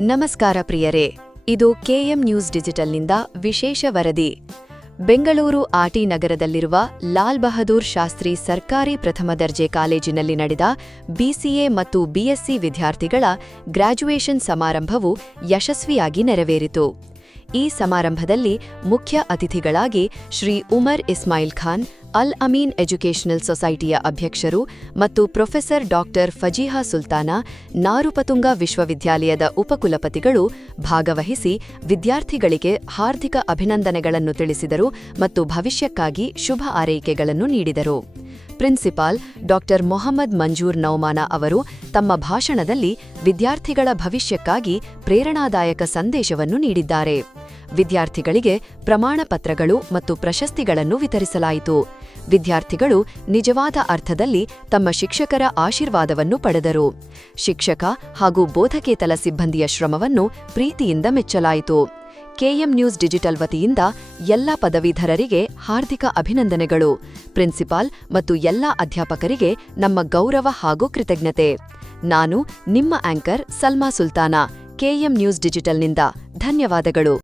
ನಮಸ್ಕಾರ ಪ್ರಿಯರೇ, ಇದು ಕೆಎಂ ನ್ಯೂಸ್ ಡಿಜಿಟಲ್ನಿಂದ ವಿಶೇಷ ವರದಿ. ಬೆಂಗಳೂರು ಆಟಿ ನಗರದಲ್ಲಿರುವ ಲಾಲ್ ಬಹದ್ದೂರ್ ಶಾಸ್ತ್ರಿ ಸರ್ಕಾರಿ ಪ್ರಥಮ ದರ್ಜೆ ಕಾಲೇಜಿನಲ್ಲಿ ನಡೆದ ಬಿಸಿಎ ಮತ್ತು ಬಿಎಸ್ಸಿ ವಿದ್ಯಾರ್ಥಿಗಳ ಗ್ರಾಜ್ಯುಯೇಷನ್ ಸಮಾರಂಭವು ಯಶಸ್ವಿಯಾಗಿ ನೆರವೇರಿತು. ಈ ಸಮಾರಂಭದಲ್ಲಿ ಮುಖ್ಯ ಅತಿಥಿಗಳಾಗಿ ಶ್ರೀ ಉಮರ್ ಇಸ್ಮಾಯಿಲ್ ಖಾನ್, ಅಲ್ ಅಮೀನ್ ಎಜುಕೇಷನಲ್ ಸೊಸೈಟಿಯ ಅಧ್ಯಕ್ಷರು ಮತ್ತು ಪ್ರೊಫೆಸರ್ ಡಾಕ್ಟರ್ ಫಜೀಹಾ ಸುಲ್ತಾನಾ, ನಾರುಪತುಂಗ ವಿಶ್ವವಿದ್ಯಾಲಯದ ಉಪಕುಲಪತಿಗಳು ಭಾಗವಹಿಸಿ ವಿದ್ಯಾರ್ಥಿಗಳಿಗೆ ಹಾರ್ದಿಕ ಅಭಿನಂದನೆಗಳನ್ನು ತಿಳಿಸಿದರು ಮತ್ತು ಭವಿಷ್ಯಕ್ಕಾಗಿ ಶುಭ ಹಾರೈಕೆಗಳನ್ನು ನೀಡಿದರು. ಪ್ರಿನ್ಸಿಪಾಲ್ ಡಾಕ್ಟರ್ ಮೊಹಮ್ಮದ್ ಮಂಜೂರ್ ನೌಮಾನ ಅವರು ತಮ್ಮ ಭಾಷಣದಲ್ಲಿ ವಿದ್ಯಾರ್ಥಿಗಳ ಭವಿಷ್ಯಕ್ಕಾಗಿ ಪ್ರೇರಣಾದಾಯಕ ಸಂದೇಶವನ್ನು ನೀಡಿದ್ದಾರೆ. ವಿದ್ಯಾರ್ಥಿಗಳಿಗೆ ಪ್ರಮಾಣ ಪತ್ರಗಳು ಮತ್ತು ಪ್ರಶಸ್ತಿಗಳನ್ನು ವಿತರಿಸಲಾಯಿತು. ವಿದ್ಯಾರ್ಥಿಗಳು ನಿಜವಾದ ಅರ್ಥದಲ್ಲಿ ತಮ್ಮ ಶಿಕ್ಷಕರ ಆಶೀರ್ವಾದವನ್ನು ಪಡೆದರು. ಶಿಕ್ಷಕ ಹಾಗೂ ಬೋಧಕೇತರ ಸಿಬ್ಬಂದಿಯ ಶ್ರಮವನ್ನು ಪ್ರೀತಿಯಿಂದ ಮೆಚ್ಚಲಾಯಿತು. ಕೆಎಂ ನ್ಯೂಸ್ ಡಿಜಿಟಲ್ ವತಿಯಿಂದ ಎಲ್ಲ ಪದವೀಧರರಿಗೆ ಹಾರ್ದಿಕ ಅಭಿನಂದನೆಗಳು. ಪ್ರಿನ್ಸಿಪಾಲ್ ಮತ್ತು ಎಲ್ಲ ಅಧ್ಯಾಪಕರಿಗೆ ನಮ್ಮ ಗೌರವ ಹಾಗೂ ಕೃತಜ್ಞತೆ. ನಾನು ನಿಮ್ಮ anchor Salma Sultana, KM news ಡಿಜಿಟಲ್ನಿಂದ. ಧನ್ಯವಾದಗಳು.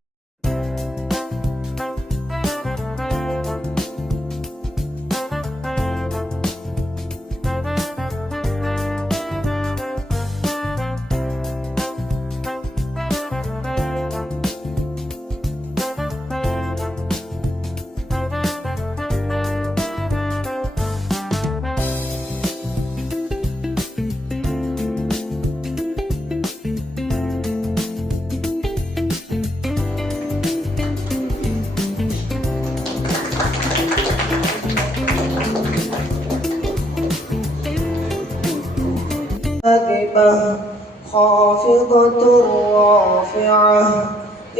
خافضة رافعة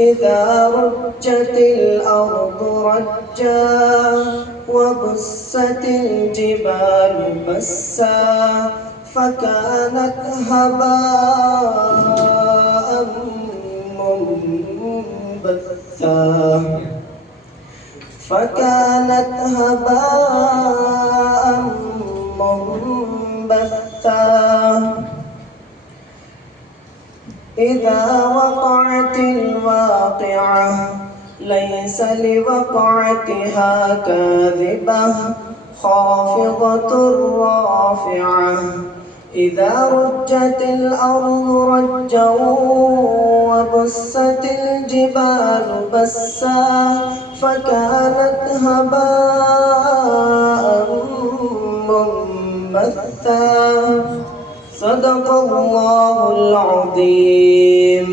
إذا رجت الأرض رجا وبست الجبال بسا فكانت هباء منبثا إذا وقعت الواقعة ليس لوقعتها كاذبة خافضة رافعة إذا رجت الأرض رجا وبست الجبال بسا فكانت هباء منبثا صدق الله العظيم.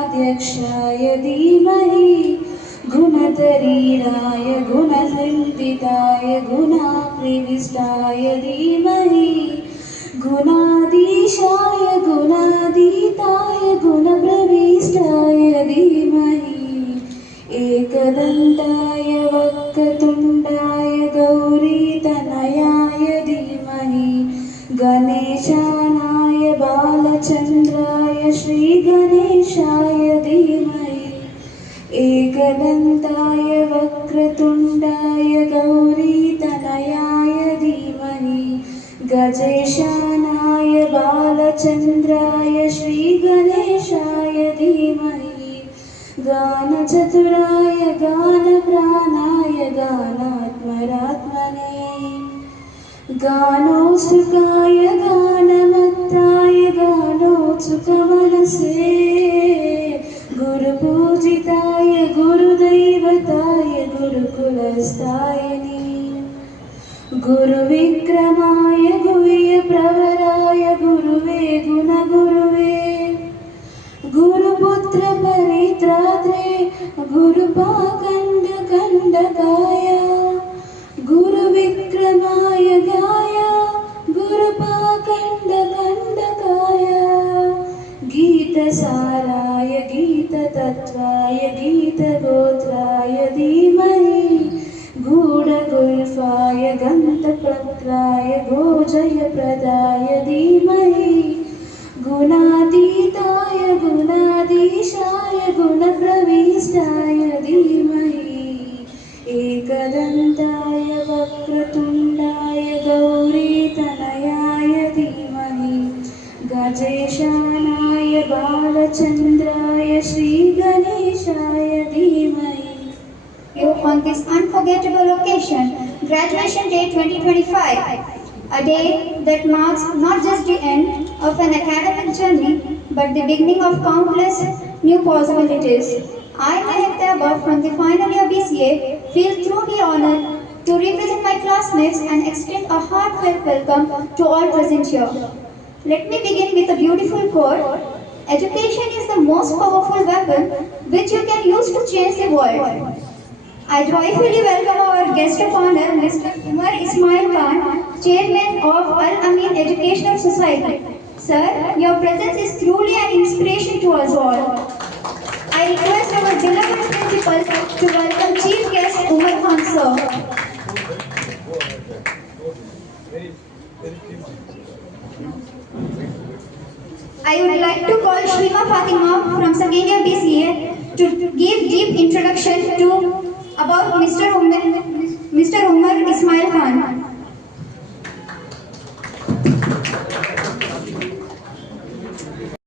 अध्यक्षाय धीमहि गुणधरीराय गुणसंविताय गुणाप्रविष्टाय धीमहि गुणाधीशाय गुणाधीताय गुणप्रविष्टाय धीमहि एकदन्ताय वक्रतुण्डाय गौरीतनयाय धीमहि गणेशानाय बालचन्द्राय श्रीगणेशाय धीमहि एकदन्ताय वक्रतुण्डाय गौरीतनयाय धीमहि गजेशानाय बालचन्द्राय श्रीगणेशाय धीमहि गानचतुराय गानप्राणाय गानात्मरात्मने गानोत्सुकाय गानमत्ताय गानोत्सुकमनसे गुरुपूजिताय गुरुदैवताय गुरुकुलस्थायिने गुरुविक्रमाय गुह्यप्रवराय गुरुवे गुणगुरुवे गुरुपुत्र परित्रात्रे गुरुपाखण्डकण्डकाय गुरुविक्रमाय गाय गुरुपाखण्डकण्डकाय गीतसाराय गीततत्त्वाय गीतगोत्राय धीमहि गूढगुल्फाय गन्धपत्राय गोजयप्रदाय धीमहि गुणातीताय गुणाधीशाय गुणप्रविष्टाय धीमहि एकदन्ताय वक्रतुण्डाय गौरीतनयाय धीमहि गजेश ईशानाय बालचन्द्राय श्रीगणेशाय धीमहि. You on this unforgettable occasion, Graduation Day 2025, a day that marks not just the end of an academic journey, but the beginning of countless new possibilities. I, Mehak Taba from the final year BCA, feel truly honored to represent my classmates and extend a heartfelt welcome to all present here. Let me begin with a beautiful quote. Education is the most powerful weapon which you can use to change the world. I joyfully welcome our guest of honor, Mr. Umar Ismail Khan, Chairman of Al Amin Educational Society. Sir, your presence is truly an inspiration to us all. I request our beloved principal to welcome Chief Guest Umar Khan, sir. I would like to call Shrima Fatima from second year BCA to give deep introduction to about Mr. Umar Ismail Khan.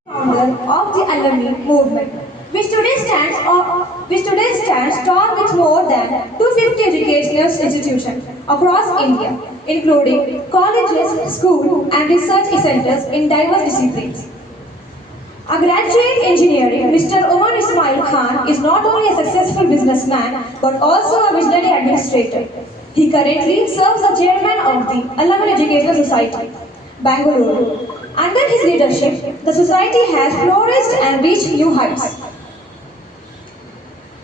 Founder of the alumni movement, which today stands tall with more than 250 educational institutions across India, including colleges, schools, and research centers in diverse disciplines. A graduate in engineering, Mr. Umar Ismail Khan is not only a successful businessman but also a visionary administrator. He currently serves as chairman of the Alumni Educational Society, Bangalore. Under his leadership, the society has flourished and reached new heights.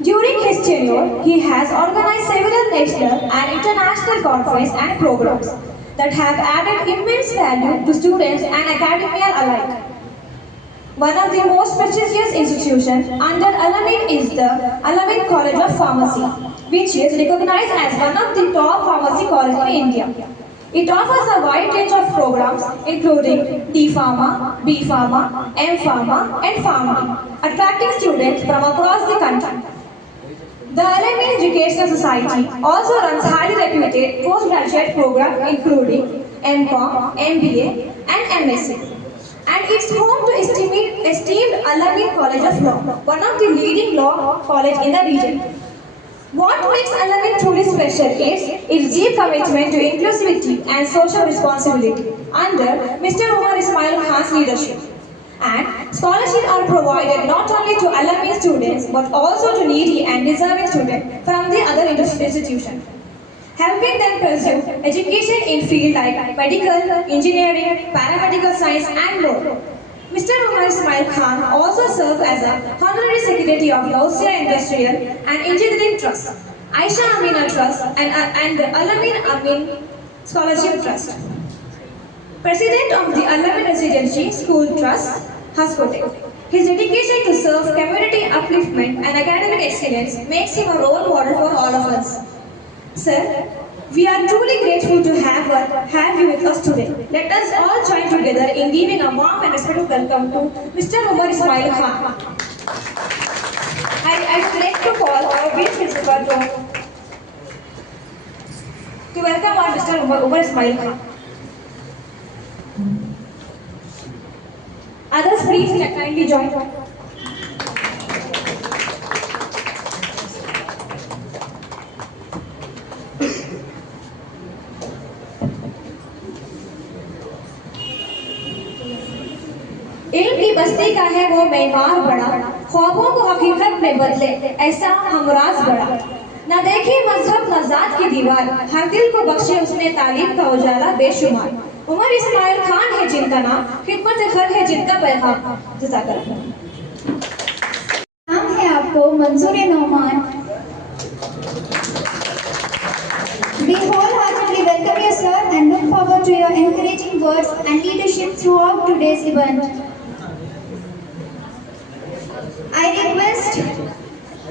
During his tenure, he has organized several national and international conferences and programs that have added immense value to students and academia alike. One of the most prestigious institutions under Al-Amin is the Al-Amin College of Pharmacy, which is recognized as one of the top pharmacy colleges in India. It offers a wide range of programs including D Pharma, B Pharma, M Pharma, and Pharma, attracting students from across the country. The Al-Amin Educational Society also runs highly reputed postgraduate programs including MCom, MBA, and MSc. And it's home to esteemed Al-Amin College of Law, one of the leading law colleges in the region. What makes Al-Amin truly special is its deep commitment to inclusivity and social responsibility under Mr. Umar Ismail Khan's leadership. And scholarships are provided not only to Al-Amin students but also to needy and deserving students from the other institutions, helping them pursue education in fields like medical, engineering, paramedical science, and law. Mr. Umar Ismail Khan also serves as a honorary secretary of Gausia Industrial and Engineering Trust, Aisha Amina Trust, and the Al-Amin Scholarship Trust. President of the Al-Amin Residency School Trust, Hoskote. His dedication to serve community upliftment and academic excellence makes him a role model for all of us. Sir, we are truly grateful to have you with us today. Let us all join together in giving a warm and respectful welcome to Mr. Umar Ismail Khan. I would like to call our Vice Principal to welcome our Mr. Umar Ismail Khan. Others, please kindly join. इल्म की बस्ती का है वो मेमार बड़ा, ख्वाबों को हकीकत में बदले ऐसा हमराज बड़ा। न देखी मजहब न जात की दीवार, हर दिल को बख्शे उसने तालीम का उजाला बेशुमार। उमर इस्माइल खान है जिनका नाम, खिदमत खर है जिनका पैगाम। जज़ाकल्लाह। नाम है आपको मंजूर Nauman. We wholeheartedly welcome you, sir, and look forward to your encouraging words and leadership throughout today's event.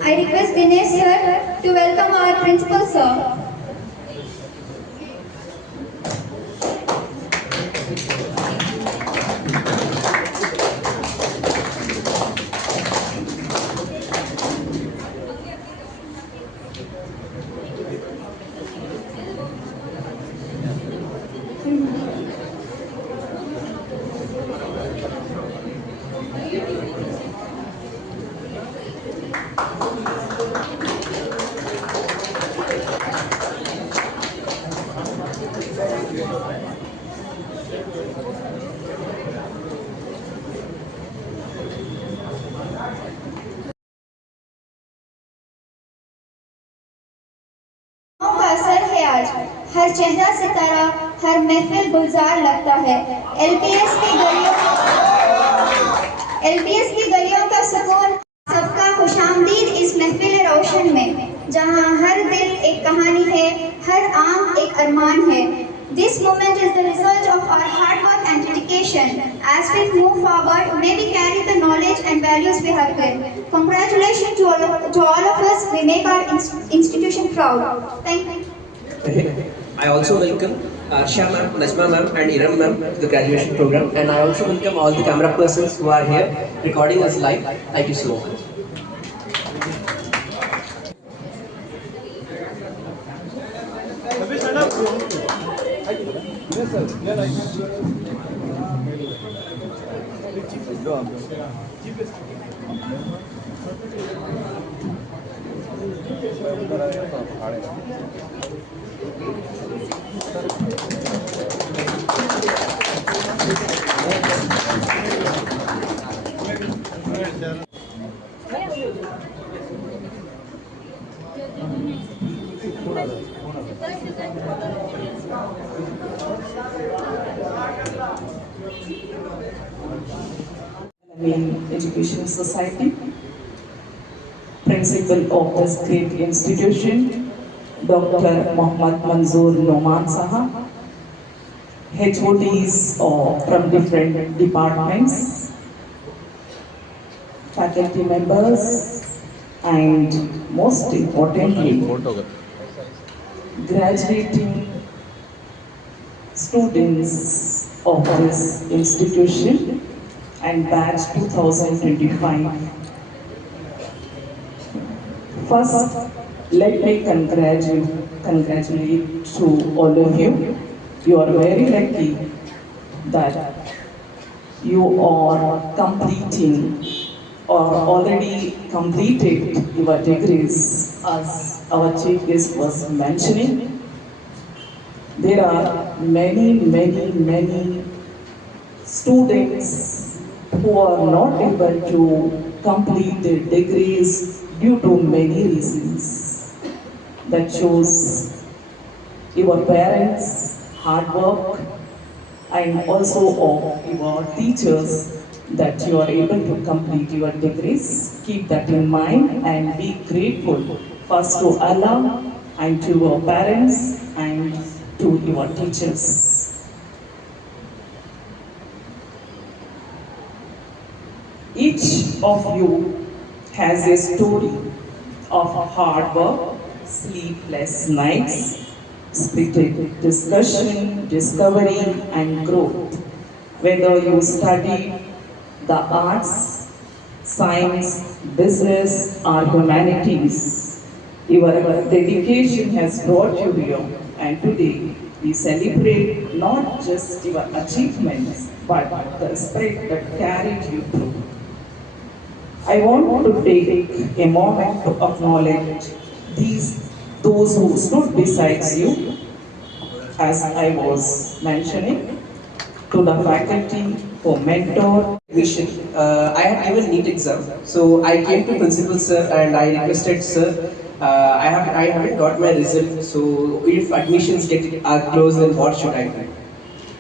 I request Dinesh sir to welcome our principal, sir. हर चेहरा सितारा, हर महफिल गुलजार लगता है। एलपीएस की गलियों का सुकून, सबका खुशामदीद इस महफिल रोशन में, जहाँ हर दिल एक कहानी है, हर आंख एक अरमान है। This moment is the result of our hard work and dedication. As we move forward, may we carry the knowledge and values we have gained. Congratulations to all of us. We make our institution proud. Thank you. I also welcome Arsha ma'am, Najma ma'am and Iram ma'am to the graduation program, and I also welcome all the camera persons who are here recording us live. Thank you so much. Education Society, Principal of this great institution, Dr. Mohammad Manzoor Noman Saha, HODs from different departments, faculty members, and most importantly, graduating students of this institution and batch 2025. First, let me congratulate to all of you. You are very lucky that you are completing or already completed your degrees, as our chief guest was mentioning. There are many students who are not able to complete their degrees due to many reasons. That shows your parents' hard work and also of your teachers that you are able to complete your degrees. Keep that in mind and be grateful first to Allah and to your parents and to your teachers. Each of you has a story of hard work, sleepless nights, spirited discussion, discovery, and growth. Whether you study the arts, science, business, or humanities, your dedication has brought you here, and today we celebrate not just your achievements, but the spirit that carried you through. I want to take a moment to acknowledge those who stood beside you, as I was mentioning, to the faculty who mentored. I had given NEET exam, so I came to principal sir and I requested sir, I haven't got my result, so if admissions are closed, then what should I do?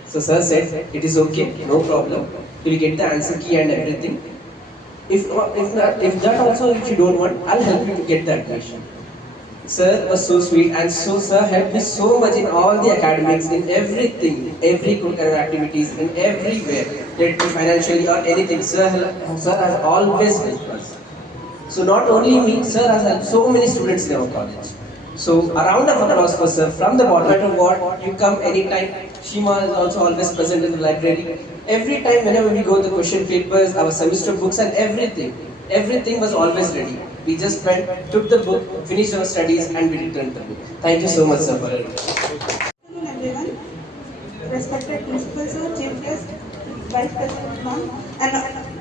So sir said, it is okay, no problem. You will get the answer key and everything. If that also if you don't want, I'll help you to get the admission. Sir was so sweet, and so sir helped me so much in all the academics, in everything, every curricular activities, in everywhere, let it be financially or anything. Sir has always helped us. So not only me, sir has helped so many students in our college. So a round of applause for sir from the bottom of what you come anytime. Shima is also always present in the library. Every time whenever we go the question papers, our semester books and everything was always ready. We just went, took the book, finished our studies and we returned the book. Thank you so much sir for it. Good afternoon everyone. Respected Principal Sir, Chief Guest, Vice President Ma'am, and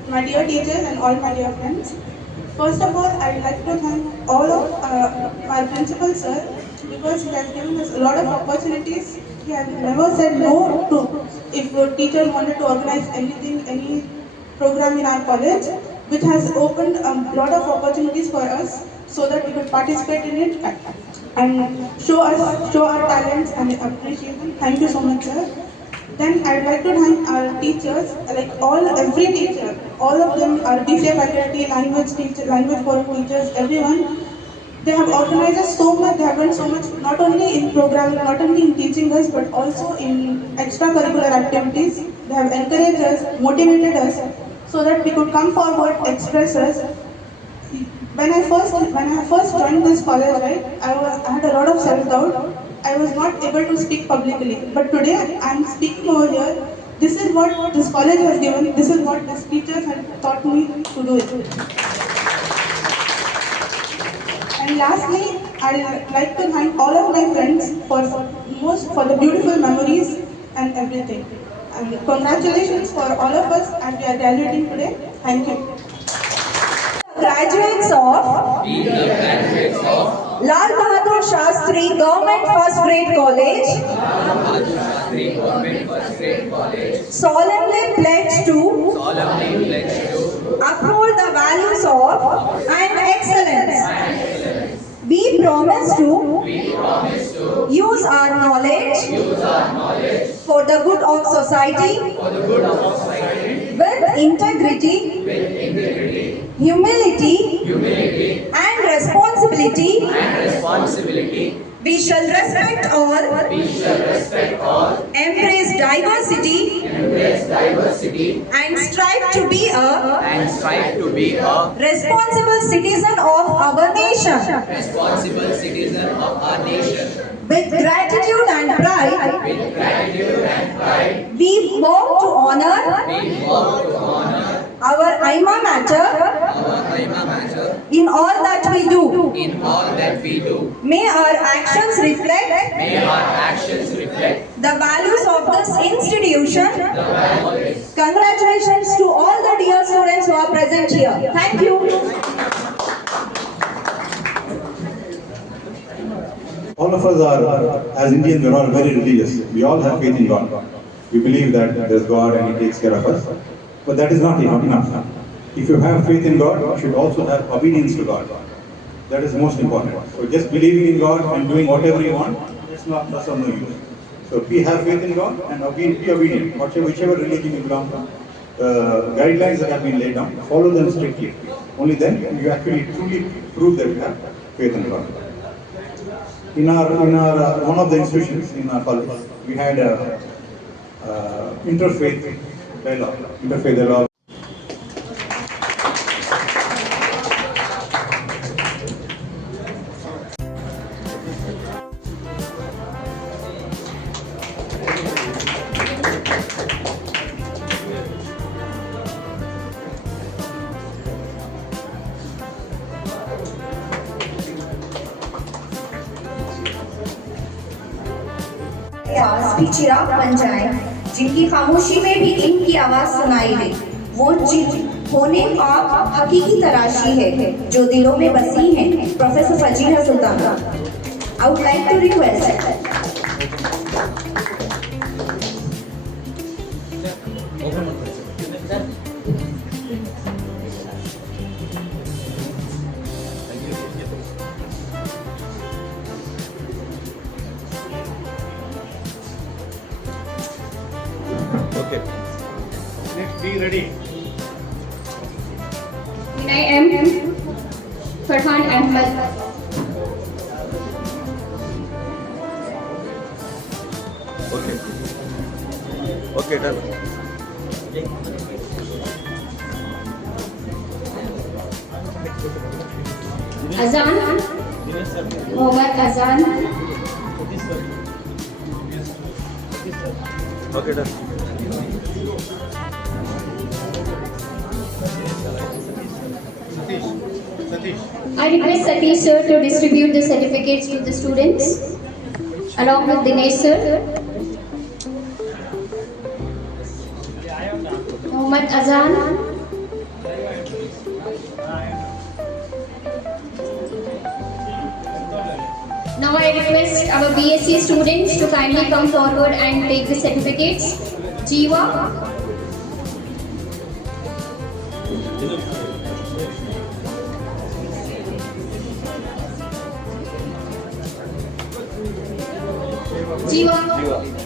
my dear teachers and all my dear friends. First of all, I would like to thank all of my Principal Sir because he has given us a lot of opportunities. He has never said no to if a teacher wanted to organize anything, any program in our college, which has opened a lot of opportunities for us so that we could participate in it and show our talents and appreciation. Thank you so much, sir. Then I'd like to thank our teachers, like every teacher, all of them, our BCA faculty, language teacher, language foreign teachers, everyone. They have organized us so much, they have done so much, not only in programming, not only in teaching us, but also in extracurricular activities. They have encouraged us, motivated us, so that we could come forward, express us. When I first joined this college, right, I had a lot of self-doubt. I was not able to speak publicly, but today I am speaking over here. This is what this college has given. This is what these teachers have taught me to do it. And lastly, I'd like to thank all of my friends for the beautiful memories and everything. And congratulations for all of us as we are graduating today. Thank you. Graduates of Lal Bahadur Shastri Government First Grade College solemnly pledge to uphold the values of and excellence. We promise to use our knowledge for the good of society with integrity, humility, and responsibility. We shall respect all, embrace diversity, and strive to be a responsible citizen of our nation. With gratitude and pride, we work to honor our alma mater in all that we do. May our actions reflect the values of this institution. Congratulations to all the dear students who are present here. Thank you. All of us are, as Indians, we're all very religious. We all have faith in God. We believe that there's God and He takes care of us. But that is not enough. If you have faith in God, you should also have obedience to God. That is most important. So just believing in God and doing whatever you want, it's not of no use. So we have faith in God and be obedient. Whichever religion you belong to, guidelines that have been laid down, follow them strictly. Only then you actually truly prove that you have faith in God. In our one of the institutions in our college, we had interfaith dialogue. भी चिराग बन जाए, जिनकी खामोशी में भी इनकी आवाज सुनाई दे। वो होने आप हकीकी तराशी है जो दिलों में बसी है। Professor Fazila Sultan, I would like to request Okay. Next, be ready. I am Farhan Ahmed. Okay. Okay, done. Azan. Mohammad Azan. Okay, done. I request Satish sir to distribute the certificates to the students along with Dinesh sir. Mohammad Azan. Now I request our BSc students to kindly come forward and take the certificates. Jeeva.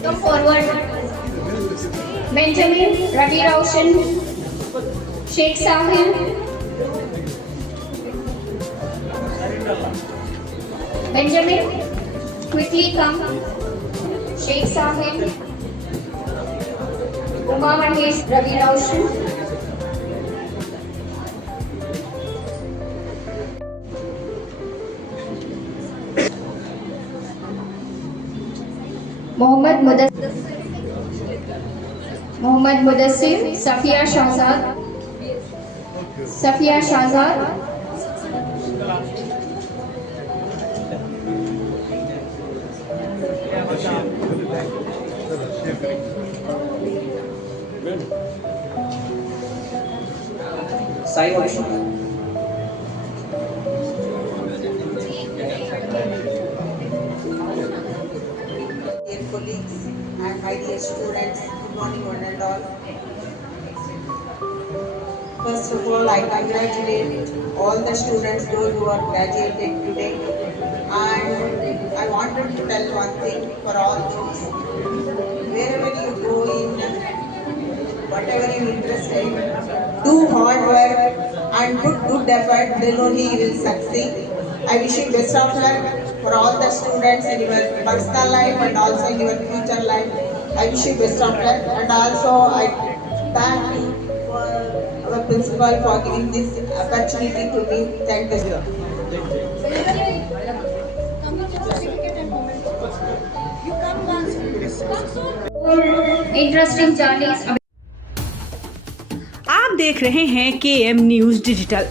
Come forward. Benjamin, Ravi Roshan, Sheikh Sahil. Benjamin, quickly come. Sheikh Sahil, Uma Mahesh, Ravi Roshan. Mohammad Mudassir, Safia Shahzad, Sai Varsha. Dear colleagues and my dear students, good morning one and all. First of all, I congratulate all the students those who are graduated today, and I wanted to tell one thing for all those. Wherever you go in, whatever you interested, do hard work and put good effort, then only you will succeed. I wish you best of luck for all the students in your personal life and also in your future life. I wish you best of luck, and also I thank you for our principal for giving this opportunity to me. Thank you. interesting journeys. आप देख रहे हैं KM news digital.